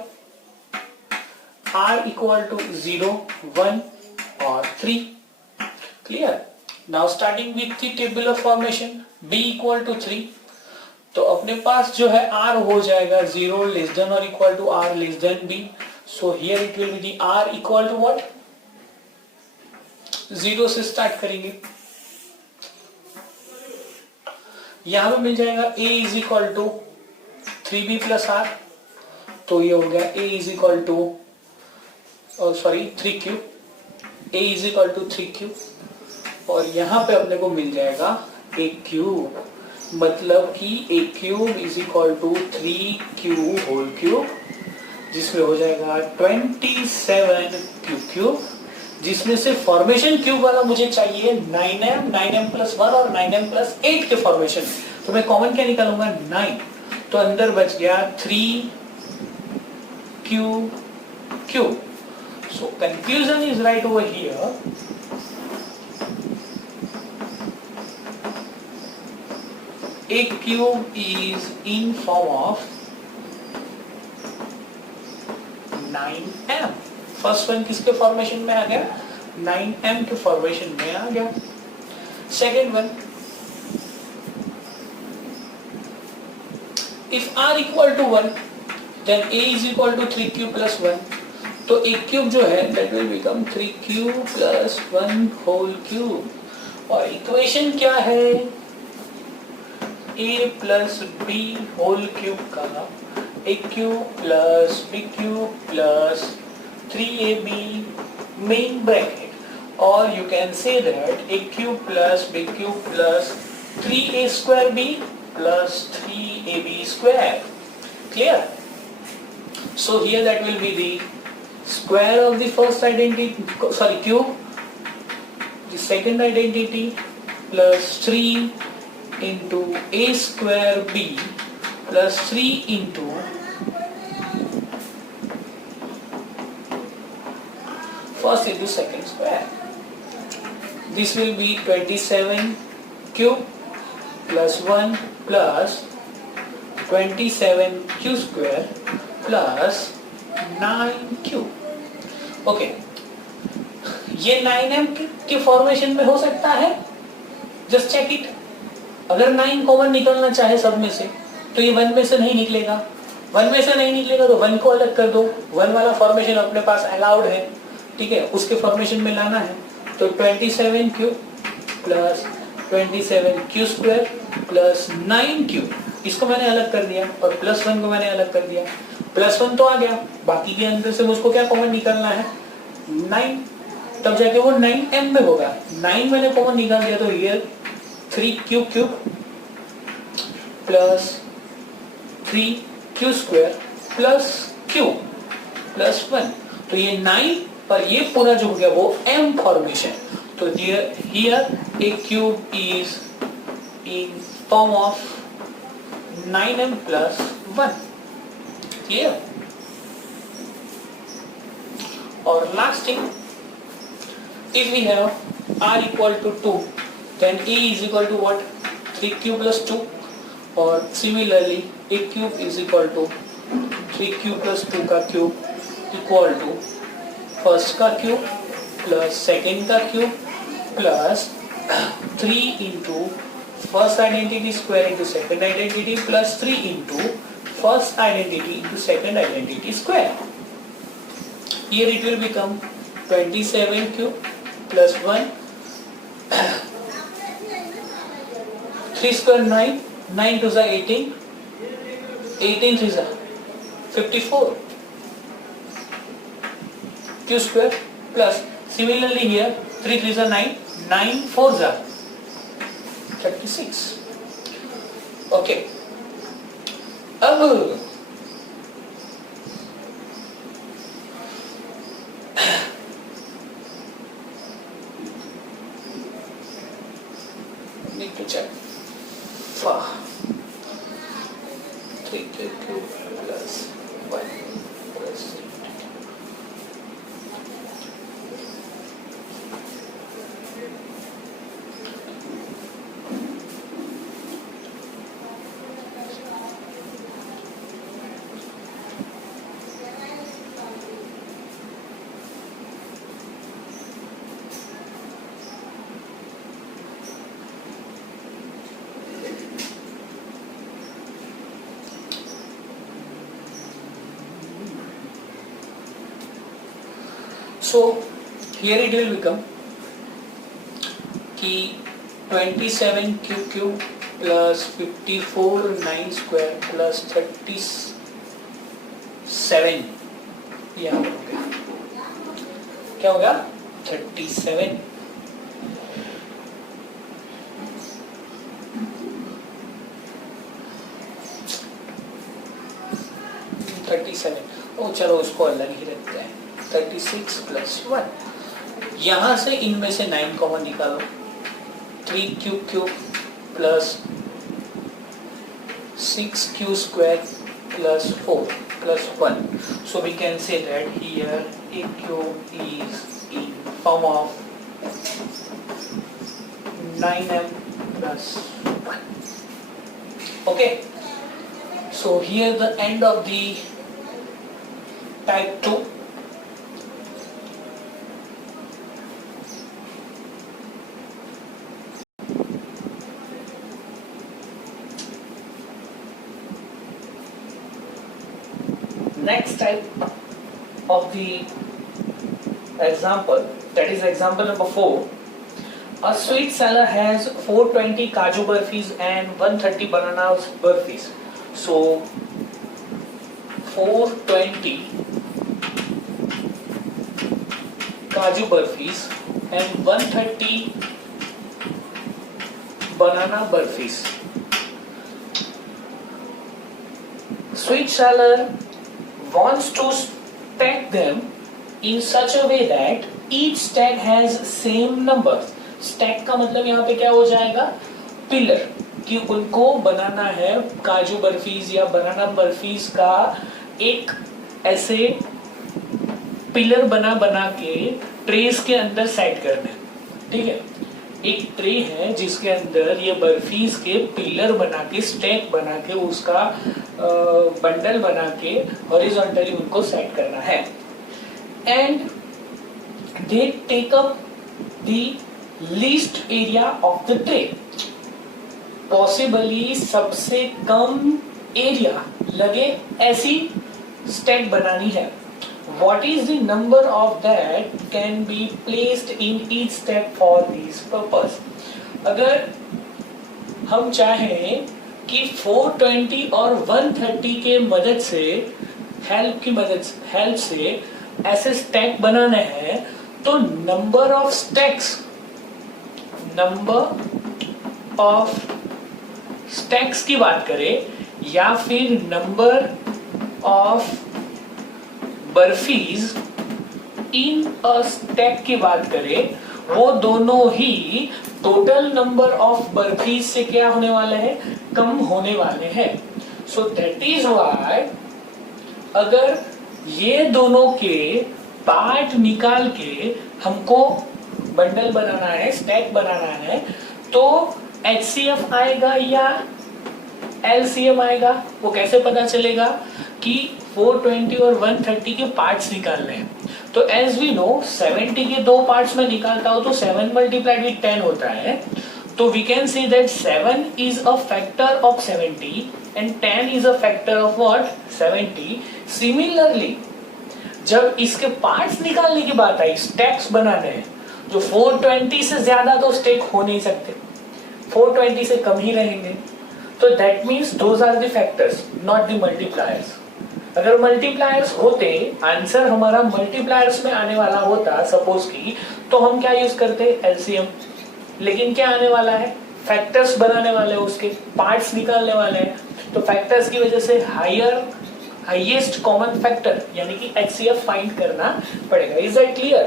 R equal to 0, 1 or 3. Clear? Now starting with the table of formation, B equal to 3. तो अपने पास जो है R हो जाएगा 0 less than or equal to R less than B. So here it will be the R equal to what? 0 से स्टार्ट करेंगे. यहां पे मिल जाएगा A is equal to 3B plus R. तो ये हो गया A is equal to 3Q. A is equal to 3Q. और यहां पे अपने को मिल जाएगा A क्यूब, मतलब कि A cube is equal to 3Q whole cube, जिसमें हो जाएगा 27Q क्यूब, जिसमें से फॉर्मेशन क्यूब वाला मुझे चाहिए 9m, 9m प्लस 1 और 9m प्लस 8 के फॉर्मेशन. तो मैं कॉमन क्या निकालूंगा? 9. तो अंदर बच गया 3Q cube. So conclusion is right over here. A cube is in form of 9m. First one किसके फॉर्मेशन में आ गया? 9m के फॉर्मेशन में आ गया. Second one, if r equal to 1 then a is equal to 3q plus 1. तो a क्यूब जो है that will become 3q plus 1 whole cube. और इक्वेशन क्या है? a plus b whole cube का a cube plus b cube plus 3ab main bracket, or you can say that a cube plus b cube plus 3a square b plus 3ab square. Clear? So here that will be the square of the first identity, cube, the second identity plus 3 into a square b plus 3 into first into second square. This will be 27 cube plus 1 plus 27 q square plus 9 q. Okay, ये 9m के फॉर्मेशन में हो सकता है. Just check it. अगर 9 कॉमन निकलना चाहे सब में से, तो ये 1 में से नहीं निकलेगा. 1 में से नहीं निकलेगा तो 1 को अलग कर दो. 1 वाला फॉर्मेशन अपने पास अलाउड है, ठीक है, उसके फॉर्मेशन में लाना है. तो 27q plus 27q square plus 9q, इसको मैंने अलग कर दिया और प्लस 1 को मैंने अलग कर दिया. प्लस 1 तो आ गया, बाकी के अंदर से मुझको क्या कॉमन निकालना है? 9. तब जाके वो 9m में होगा. 9 मैंने कॉमन निकाल दिया, तो ये 3q cube plus 3q square plus q plus 1. तो ये 9 पर ये पूरा जो हो गया वो m फॉर्मेशन. तो here a cube is in form of 9m plus 1. Clear? Or last thing, if we have r equal to 2, then a is equal to what? 3q plus 2. Or similarly a cube is equal to 3q plus 2 का क्यूब इक्वल टू फर्स्ट का क्यूब प्लस सेकेंड का cube plus 3 into first identity square into second identity plus 3 into first identity into second identity square. Here it will become 27 cube plus 1 3 square 9, 9 2 is 18, 18 3 is 54 q square plus similarly here 3 3 is 9, 9 4 is 36. Okay, अब need to check 3q cube plus 1 plus So here it will become कि 27 क्यूब प्लस 54 9 स्क्वायर प्लस 37, यहाँ हो गया, क्या हो गया 37। ओ चलो उसको अलग ही रखते हैं। 36 प्लस 1, यहां से इनमें से 9 कॉमन निकालो। 3 cube plus 6q square plus 4 plus 1. So we can say that here a cube is in form of 9m plus 1. Okay. So here the end of the type 2. Next type of the example, that is example number 4. A sweet seller has 420 kaju burfis and 130 banana burfis. So 420 kaju burfis and 130 banana burfis. Sweet seller wants to stack them in such a way that each stack has same number. Stack का मतलब यहाँ पे क्या हो जाएगा, पिलर, कि उनको बनाना है काजू बर्फीज या बनाना बर्फीज का एक ऐसे पिलर बना बना के ट्रेस के अंदर सेट करना है। ठीक है, एक ट्रे है जिसके अंदर ये बर्फीज के पिलर बना के स्टैक बना के उसका बंडल बना के हॉरिजॉन्टली उनको सेट करना है। And they take up the least area of the tray, possibly सबसे कम एरिया लगे ऐसी स्टैक बनानी है। What is the number of that can be placed in each stack for this purpose? अगर हम चाहें कि 420 और 130 के मदद से हेल्प से ऐसे स्टैक बनाने हैं, तो नंबर ऑफ स्टैक्स की बात करें या फिर number of barfis in a stack की बात करें, वो दोनों ही टोटल नंबर ऑफ बर्फीज से क्या होने वाले हैं, कम होने वाले हैं। सो दैट इज व्हाई अगर ये दोनों के पार्ट निकाल के हमको बंडल बनाना है, स्टैक बनाना है, तो HCF आएगा या LCM आएगा, वो कैसे पता चलेगा कि 420 और 130 के पार्ट्स निकालने हैं। तो एज वी नो 70 के दो पार्ट्स में निकालता हूं तो 7 मल्टीप्लाइड विद 10 होता है। तो we can say that 7 is a factor of 70 and 10 is a factor of what, 70। Similarly जब इसके पार्ट्स निकालने की बात आई, स्टैक्स बनाने हैं, जो 420 से ज्यादा तो स्टैक हो नहीं सकते, 420 से कम ही रहेंगे। तो that means those are the factors, not the multipliers. अगर मल्टीप्लायर्स होते, आंसर हमारा मल्टीप्लायर्स में आने वाला होता सपोज की, तो हम क्या यूज करते, एलसीएम। लेकिन क्या आने वाला है, फैक्टर्स बनाने वाले हैं, उसके पार्ट्स निकालने वाले हैं। तो फैक्टर्स की वजह से हाईएस्ट कॉमन फैक्टर यानी कि एचसीएफ फाइंड करना पड़ेगा। Is that clear?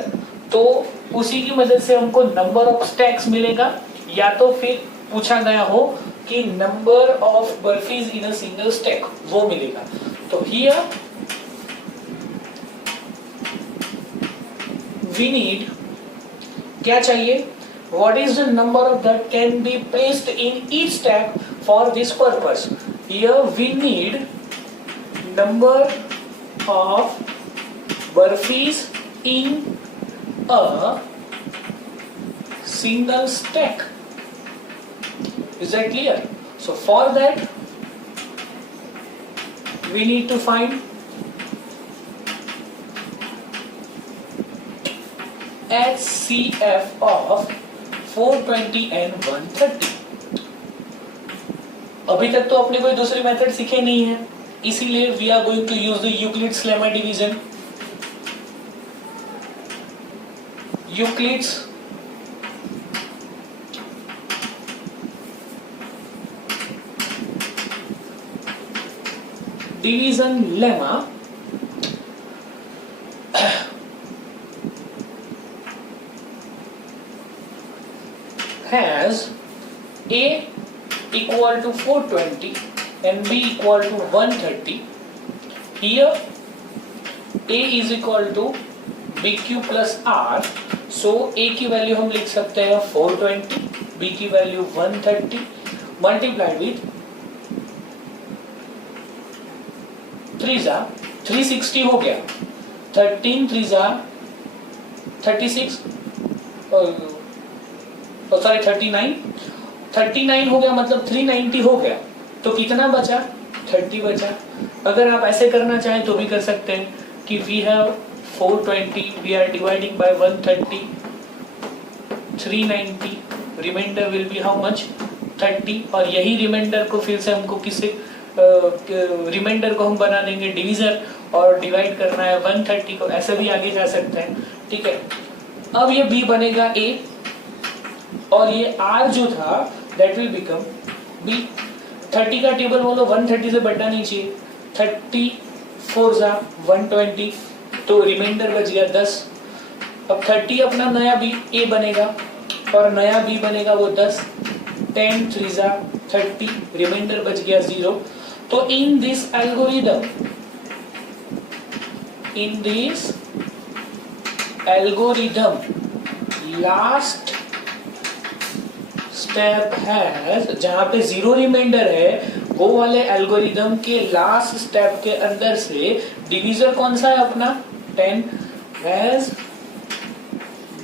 तो उसी की मदद से हमको नंबर ऑफ स्टैक्स मिलेगा, या तो फिर पूछा गया हो कि number of barfis in a single stack, वो मिलेगा। तो हियर वी नीड क्या चाहिए, what is the number that can be placed in each stack for this purpose? Here we need number of burfis in a single stack. Is that clear? So for that we need to find HCF of 420 and 130। अभी तक तो अपने कोई दूसरी मेथड सीखे नहीं है, इसीलिए we are going to use the Euclid's lemma division. Euclid's division lemma has A equal to 420 and B equal to 130. Here A is equal to BQ plus R. So A की वैल्यू हम लिख सकते हैं 420, B की वैल्यू 130 मल्टीप्लाइड विथ 3 360 हो गया, 13 3 36 सॉरी 39 हो गया, मतलब 390 हो गया। तो कितना बचा? 30 बचा। अगर आप ऐसे करना चाहें तो भी कर सकते हैं कि we have 420, we are dividing by 130, 390, remainder will be how much? 30। और यही रिमाइंडर को फिर से हमको किसी रिमाइंडर को हम बना देंगे डिवीजर और डिवाइड करना है 130 को, ऐसे भी आगे जा सकते हैं। ठीक है, अब ये b बनेगा a और ये r जो था दैट विल बिकम b। 30 का टेबल बोलो 130 से बढ़ना नहीं चाहिए, 34 जा 120, तो रिमाइंडर बच गया 10। अब 30 अपना नया b a बनेगा और नया b बनेगा वो 10, 10 3 जा 30, रिमाइंडर बच गया 0। तो in this algorithm last step है, जहां पे 0 रिमाइंडर है वो वाले एल्गोरिदम के लास्ट स्टेप के अंदर से डिवीजर कौन सा है अपना? 10 has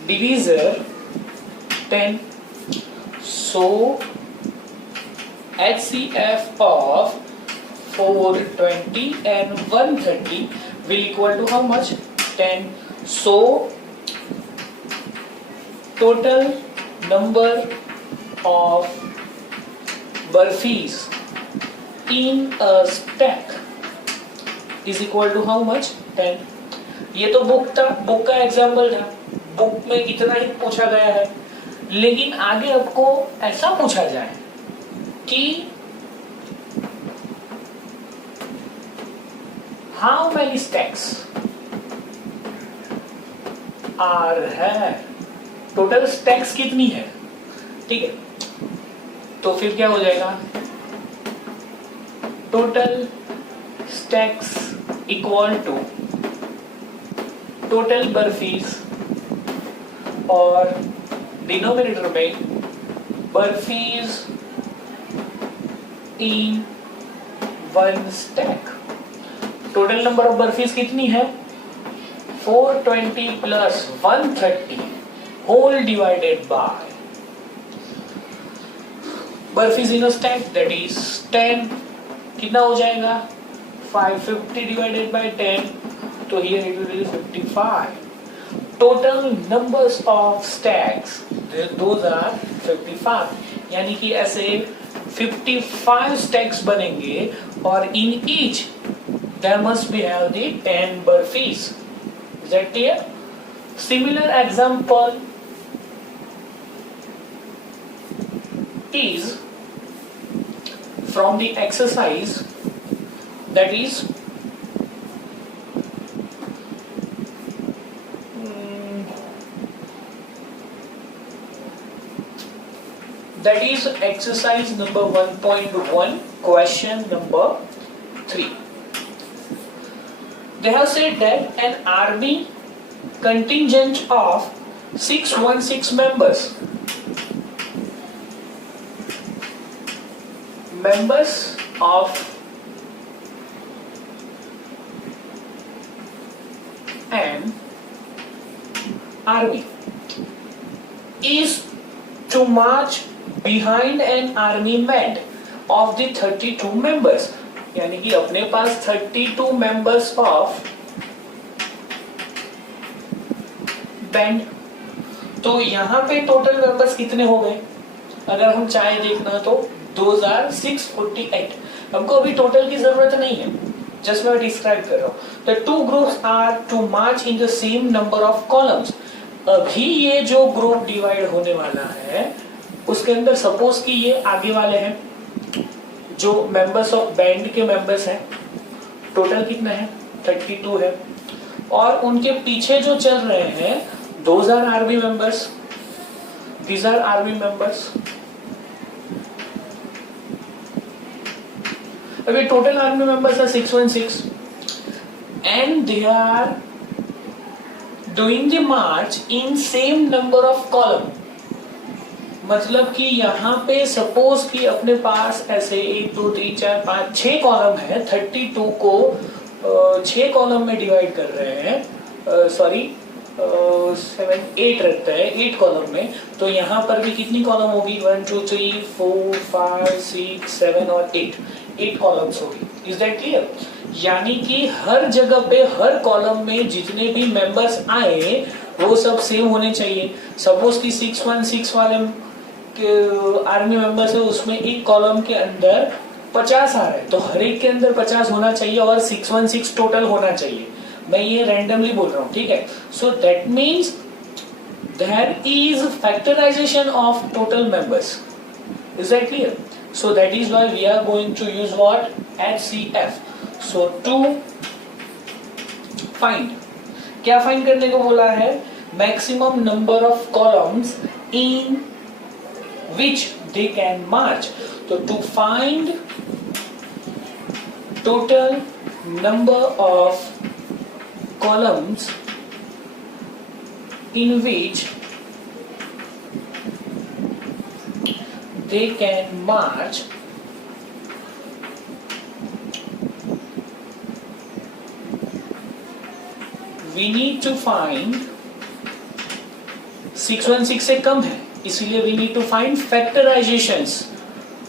divisor 10। So HCF of 420 and 130 will equal to how much? 10. So total number of burfis in a stack is equal to how much? 10. ये तो बुक का एग्जाम्पल था, बुक में इतना ही पूछा गया है, लेकिन आगे आपको ऐसा पूछा जाए कि how many stacks are है, टोटल स्टैक्स कितनी है? ठीक है, तो फिर क्या हो जाएगा? Total stacks equal to total barfis और डिनोमिनेटर में barfis in one stack. Total number of barfis कितनी है? 420 plus 130 whole divided by barfis in a stack that is 10। कितना हो जाएगा? 550 डिवाइडेड बाय 10, तो here it will be 55। Total numbers of stacks those are 55, यानी कि ऐसे 55 स्टैक्स बनेंगे और in each there must be have the 10 burfis. Is that clear? Similar example is from the exercise, that is exercise number 1.1, question number 3. They have said that an army contingent of 616 members of an army is to march behind an army band of the 32 members, यानी कि अपने पास 32 मेंबर्स ऑफ बैंड तो यहाँ पे टोटल मेंबर्स कितने हो गए, अगर हम चाहे देखना तो 2648। हमको अभी टोटल की जरूरत नहीं है, जस्ट मैं डिस्क्राइब कर रहा हूँ। The two groups are to march in the same number of columns. अभी ये जो ग्रुप डिवाइड होने वाला है उसके अंदर सपोज कि ये आगे वाले हैं जो मेंबर्स ऑफ बैंड के मेंबर्स हैं, टोटल कितना है 32 है, और उनके पीछे जो चल रहे हैं those are army members, these are army members. अभी टोटल आर्मी मेंबर्स है 616 and they are doing the march in same number of column. मतलब कि यहाँ पे सपोज कि अपने पास ऐसे 1 2 3 4 5 6 कॉलम है, 32 को 6 कॉलम में डिवाइड कर रहे हैं, सॉरी 7 8 रहता है 8 कॉलम में, तो यहाँ पर भी कितनी कॉलम होगी 1 2 3 4 5 6 7 और 8 कॉलम्स होगी। Is that clear? यानी कि हर जगह पे हर कॉलम में जितने भी मेंबर्स आए वो सब सेम होने चाहिए। सपोज कि 616 वाले आर्मी मेंबर्स है, उसमें एक कॉलम के अंदर 50 आ रहे हैं, तो हर एक के अंदर 50 होना चाहिए और 616 टोटल होना चाहिए। मैं ये रैंडमली बोल रहा हूँ, ठीक है? So that means there is factorization of total members. Is that clear? So that is why we are going to use what HCF। So to find, क्या फाइंड करने को बोला है? Maximum number of columns in which they can march. So to find total number of columns in which they can march, we need to find 616 से कम है, इसीलिए we need to find factorizations,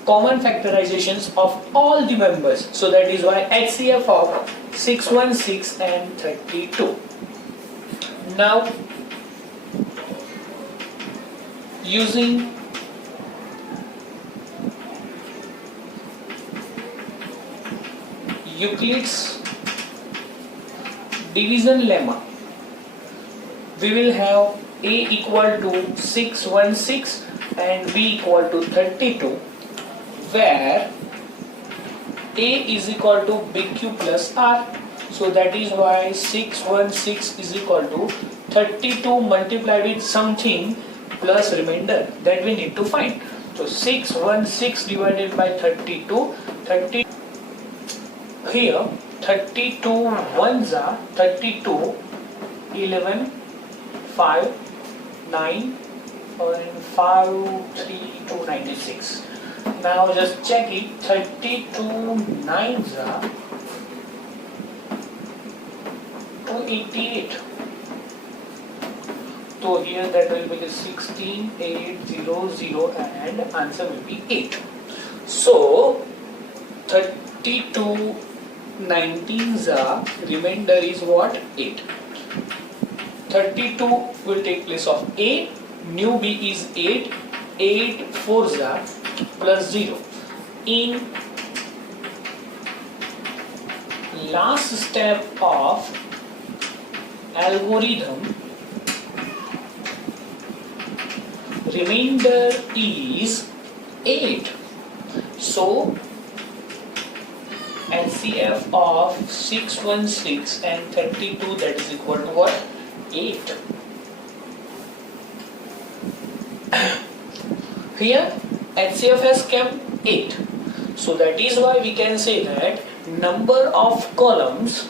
common factorizations of all the members. So that is why HCF of 616 and 32. Now using Euclid's division lemma, we will have A equal to 616 and B equal to 32, where A is equal to big Q plus R. So that is why 616 is equal to 32 multiplied with something plus remainder that we need to find. So 616 divided by 32, 30 here 32 ones are 32, 11, 5, 9 and 5, 3, 2, 96. Now just check it. 32 nines are 288. So here that will be the 16, 8, 0, 0 and answer will be 8. So 32 19s are, remainder is what? 8. 32 will take place of A, new B is 8, 8 4s are plus 0. In last step of algorithm, remainder is 8. So HCF of 616 and 32, that is equal to what? 8. Here HCF has come 8. So that is why we can say that number of columns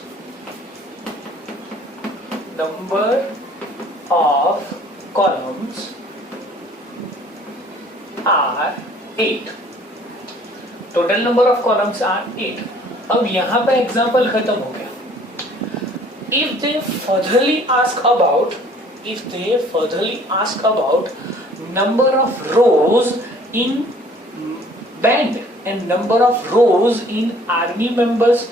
are 8. Total number of columns are 8. अब यहाँ पे एग्जाम्पल खत्म हो गया. If they furtherly ask about number of rows in band and number of rows in army members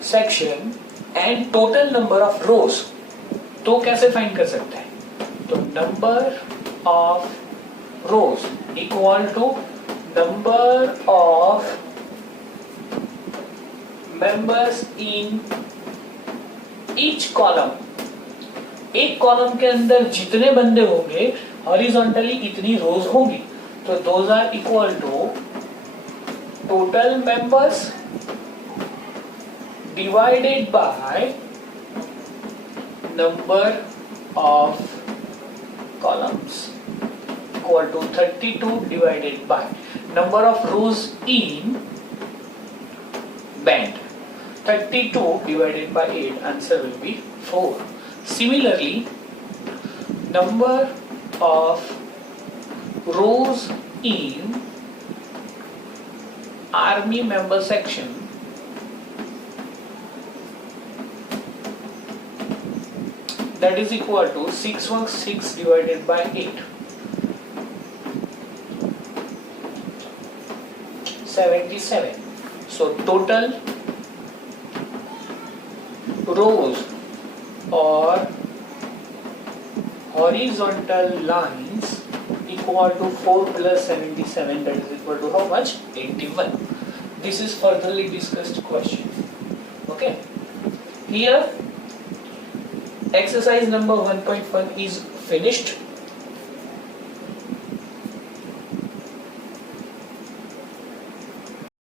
section and total number of rows, तो कैसे फाइंड कर सकते हैं? तो number of rows equal to number of members in each column. एक कॉलम के अंदर जितने बंदे होंगे हॉरिजॉन्टली इतनी रोज होंगी, तो those are equal to total members divided by number of columns equal to 32 divided by number of rows in band। 32 divided by 8, answer will be 4. Similarly, number of rows in army member section that is equal to 616 divided by 8, 77. So total rows or horizontal lines equal to 4 plus 77, that is equal to how much? 81. This is furtherly discussed question. Okay. Here exercise number 1.1 is finished.